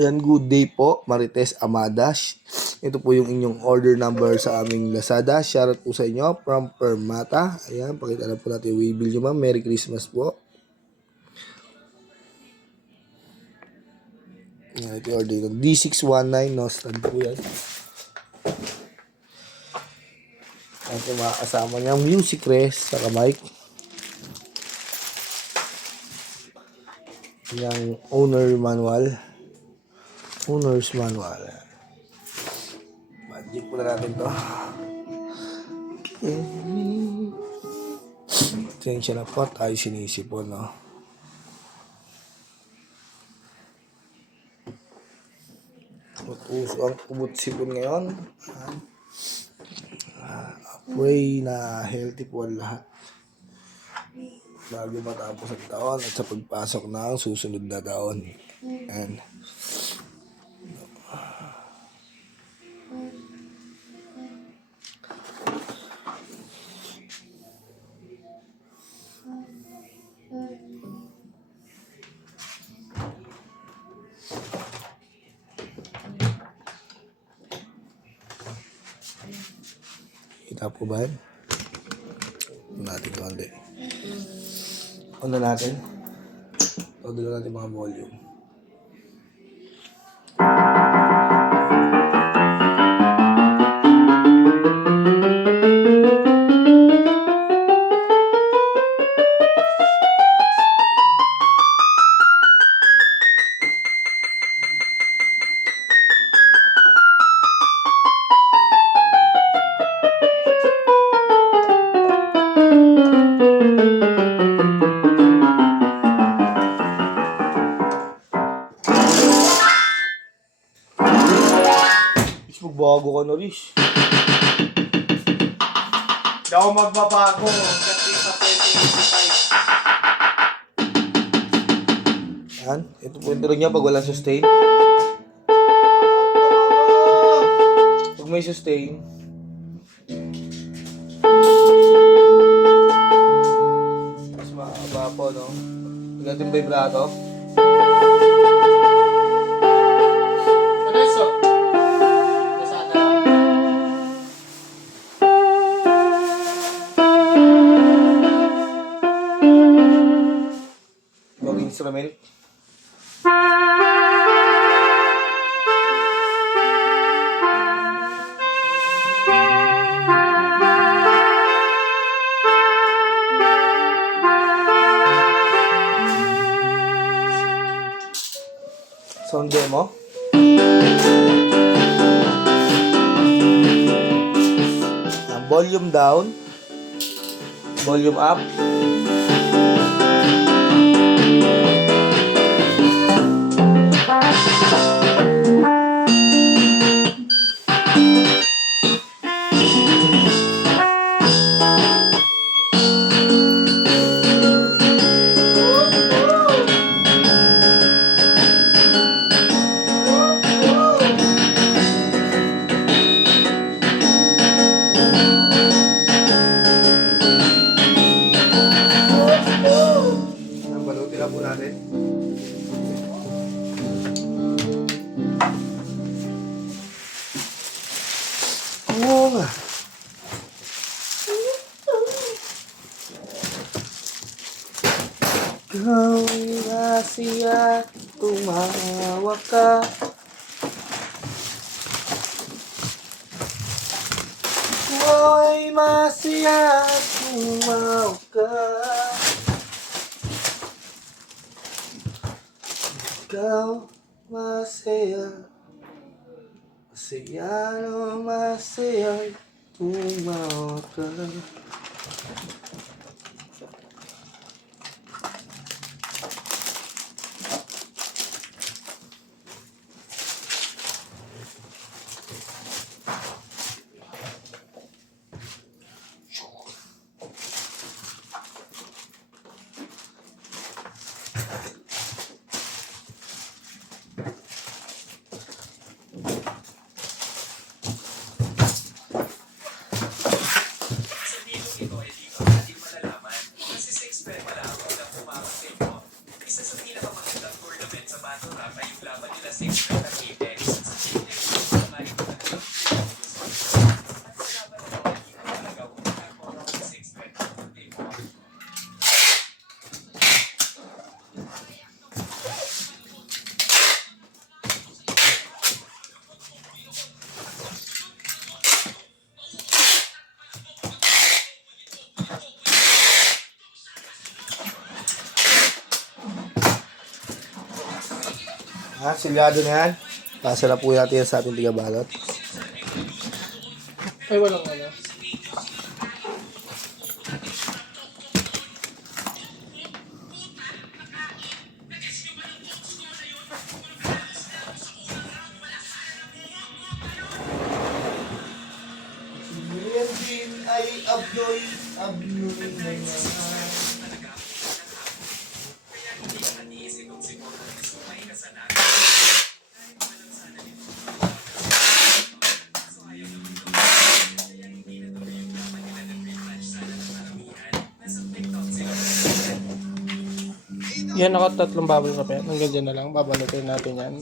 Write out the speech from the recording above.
Ayan, good day po, Marites Amadas. Ito po yung inyong order number sa aming Lazada. Shoutout po sa inyo from Permata. Ayan, pakita na po natin yung bill nyo, ma'am. Merry Christmas po. Ayan, ito yung order nyo. D619, no? Stand po yan. Ito mga kasama niya, music rest, saka mic. Yung owner's manual. Magic po na natin to. Tensya na po, tayo sinisipon, no? Uso ang kubot sipon ngayon. Pray na healthy po ang lahat bago matapos ang taon at sa pagpasok ng susunod na taon. And kita po ba yan? Natin konti. Ano natin? Todo natin mga volume. Magbago ka na, Rish. Hindi ako magbabago hanggang sa 2025. Yan. Ito po yung niya pag walang sustain. Pag may sustain, mas mahaba po, no? Pag natin vibrato. Instrument. Sound demo. Volume down, volume up. Oo nga. Ika'y nasiya, tumawa ka. Ika'y masaya, tumawa ka. Ikaw masaya. Masaya no masaya, tumawa ka. Silyado na yan. Pasa na po natin yan sa ating tigabalot. Ay, walang ano. Yan din ay abnoy na naman. Yan, nakatatlong bubble wrap yan. Hanggang dyan na lang. Babalutin natin yan.